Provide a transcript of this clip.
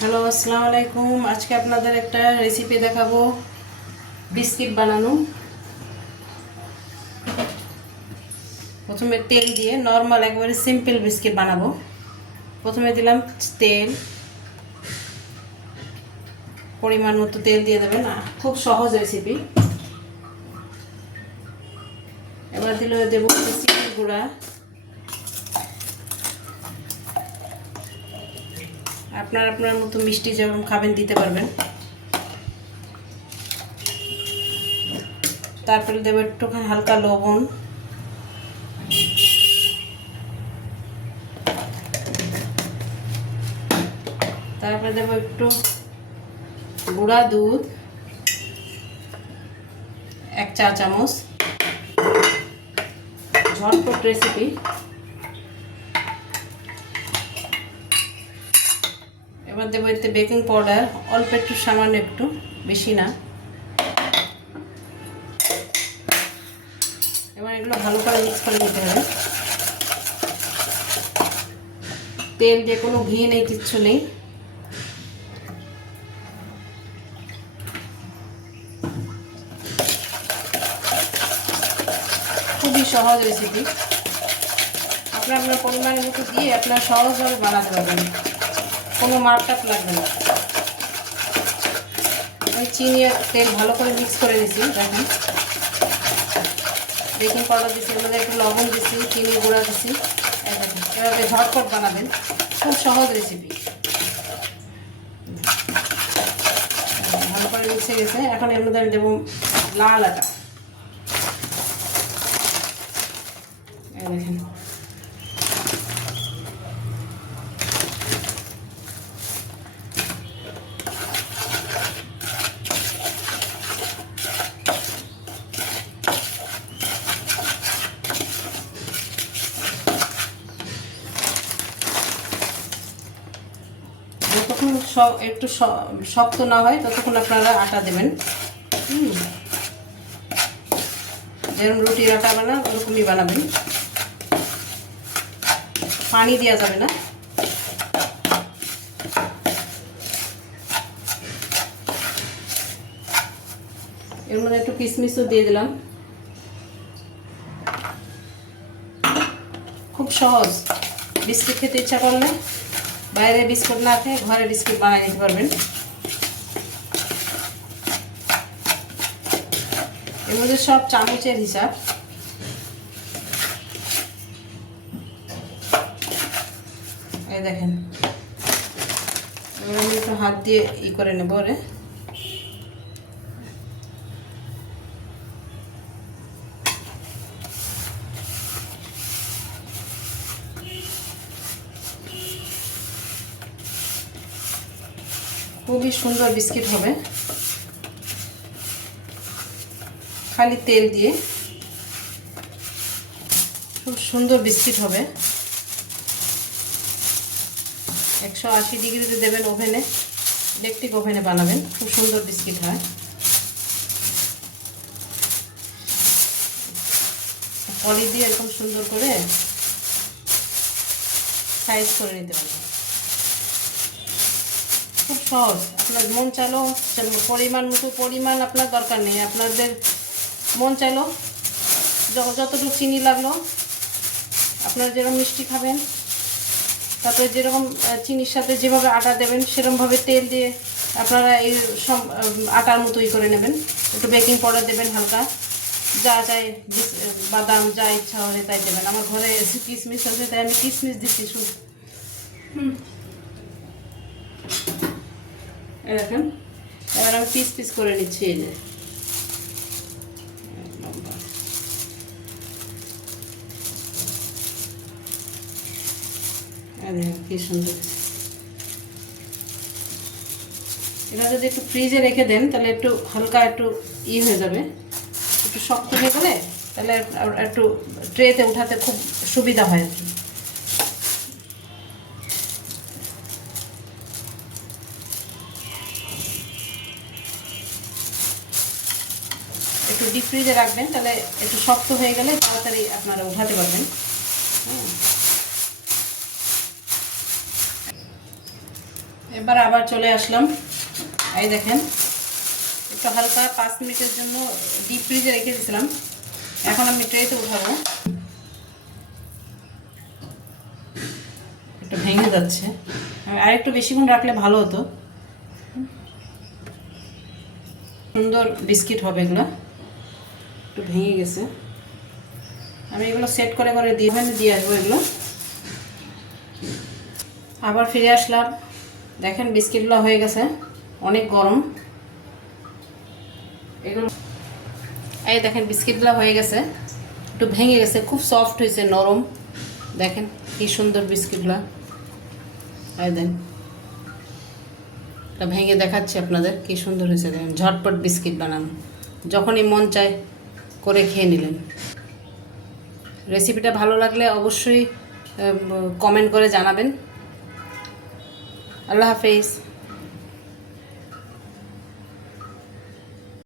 Hello, আসসালামু আলাইকুম। আজকে আপনাদের একটা রেসিপি দেখাবো বিস্কিট বানানো। প্রথমে তেল দিয়ে নর্মাল একবারে সিম্পল বিস্কিট বানাবো। প্রথমে দিলাম তেল, পরিমাণ মতো তেল দিয়ে দেবেন। খুব সহজ রেসিপি। এবার দেবো চিনির গুঁড়া। আপনার মতো মিষ্টি যেমন খাবেন দিতে পারবেন। তারপরে দেবো একটুখানি হালকা লবণ, তারপরে দেবো একটু গুঁড়া দুধ 1 চা চামচ। ঝটপট রেসিপি। এবার দেবো এতে বেকিং পাউডার অল্প একটু, সামান্য একটু, বেশি না। এবার এগুলো ভালো করে মিক্স করে নিতে হবে। তেল দিয়ে কোনো ঘি নেই, কিচ্ছু নেই। খুবই সহজ রেসিপি। আপনার পরিমাণ মতো দিয়ে আপনার সহজভাবে বানাতে পারবেন, কোনো মাপটাপ লাগবে না। আমি চিনি আর তেল ভালো করে মিক্স করে দিয়েছি। দেখেন, বেকিং পাউডার দিচ্ছি, এর মধ্যে একটু লবণ দিচ্ছি, চিনি গুঁড়া দিচ্ছি। দেখেন, এভাবে ঝটপট বানাবেন, খুব সহজ রেসিপি। ভালো করে মিশে গেছে। এখন এর মধ্যে আমি দেবো লাল আটা। দেখেন, যতক্ষণ একটু শক্ত না হয় ততক্ষণ আপনারা আটা দেবেন। যেরকম রুটির আটা বানান ওরকমই বানাবেন, পানি দেওয়া যাবে না। এর মধ্যে একটু কিশমিশও দিয়ে দিলাম। খুব সহজ। বিস্কিট খেতে ইচ্ছা করলে বাইরে বিস্কুট না খেয়ে ঘরে বিস্কিট বানিয়ে নিতে পারবেন। এর মধ্যে সব চামচের হিসাব। এই দেখেন, আমি একটু হাত দিয়ে করে নেব। রে খুবই সুন্দর বিস্কিট হবে, খালি তেল দিয়ে খুব সুন্দর বিস্কিট হবে। 180 ডিগ্রিতে দেবেন ওভেনে, ইলেকট্রিক ওভেনে বানাবেন, খুব সুন্দর বিস্কিট হয়। পলি দিয়ে এরকম সুন্দর করে সাইজ করে নিতে পারবেন। খুব সহজ। আপনার মন চাইলেও পরিমাণ মতো, পরিমাণ আপনার দরকার নেই। আপনাদের মন চাইলেও যতটুকু চিনি লাগলো, আপনারা যেরকম মিষ্টি খাবেন, তারপরে যেরকম চিনির সাথে যেভাবে আটা দেবেন সেরকমভাবে তেল দিয়ে আপনারা এই সব আটার মতোই করে নেবেন। একটু বেকিং পাউডার দেবেন হালকা, যা চাই বাদাম যা ইচ্ছা হলে তাই দেবেন। আমার ঘরে কিশমিশ আছে তাই আমি কিশমিশ দিচ্ছি শুধু। দেখেন, এবার আমি পিস পিস করে নিচ্ছি। এই যে কি সুন্দর। এটা যদি একটু ফ্রিজে রেখে দেন তাহলে একটু হালকা একটু হয়ে যাবে, একটু শক্ত হয়ে গেলে তাহলে একটু ট্রেতে উঠাতে খুব সুবিধা হয় আর কি। একটু ডিপ ফ্রিজে রাখবেন, তাহলে একটু শক্ত হয়ে গেলে তাড়াতাড়ি আপনারা উঠাতে পারবেন। এবার আবার চলে আসলাম, এই দেখেন একটু হালকা 5 মিনিটের জন্য ডিপ ফ্রিজে রেখে দিয়েছিলাম। এখন আমি ট্রেতে উঠাবো। একটু ভেঙে যাচ্ছে, আর একটু বেশিক্ষণ রাখলে ভালো হতো। সুন্দর বিস্কিট হবে এগুলো। একটু ভেঙে গেছে, আমি এগুলো সেট করে করে দিয়ে আসবো এগুলো। আবার ফিরে আসলাম, দেখেন বিস্কিটগুলো হয়ে গেছে, অনেক গরম এগুলো। এই দেখেন বিস্কিটগুলো হয়ে গেছে, একটু ভেঙে গেছে, খুব সফট হয়েছে, নরম। দেখেন কি সুন্দর বিস্কিটগুলো। এই দেন, এটা ভেঙে দেখাচ্ছি আপনাদের কি সুন্দর হয়েছে। দেখেন ঝটপট বিস্কিট বানানো, যখনই মন চায় করে খেয়ে নিলেন। রেসিপিটা ভালো লাগলে অবশ্যই কমেন্ট করে জানাবেন। আল্লাহ হাফেজ।